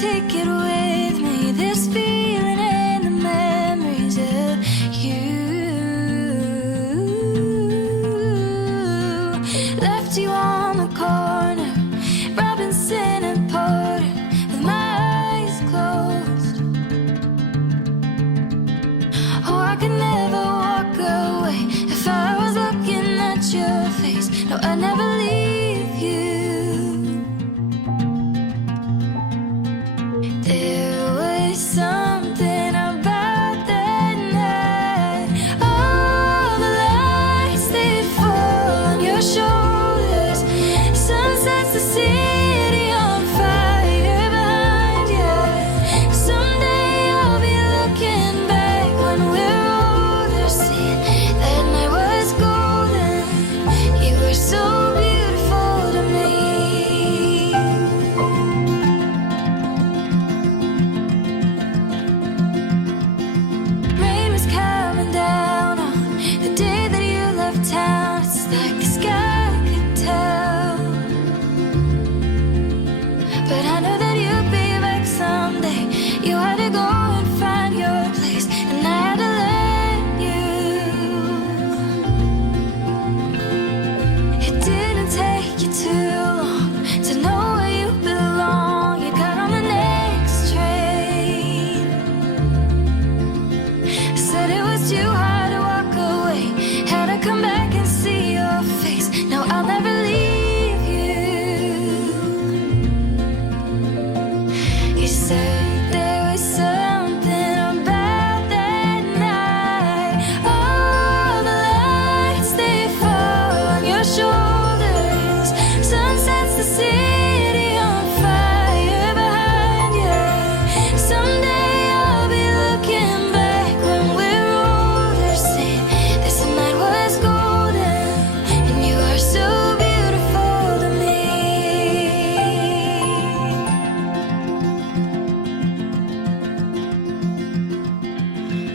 take it with me, this feeling and the memories of you. Left you on the corner, Robinson and Porter, with my eyes closed. Oh, I could never walk away if I was looking at your face. No, I'd never leave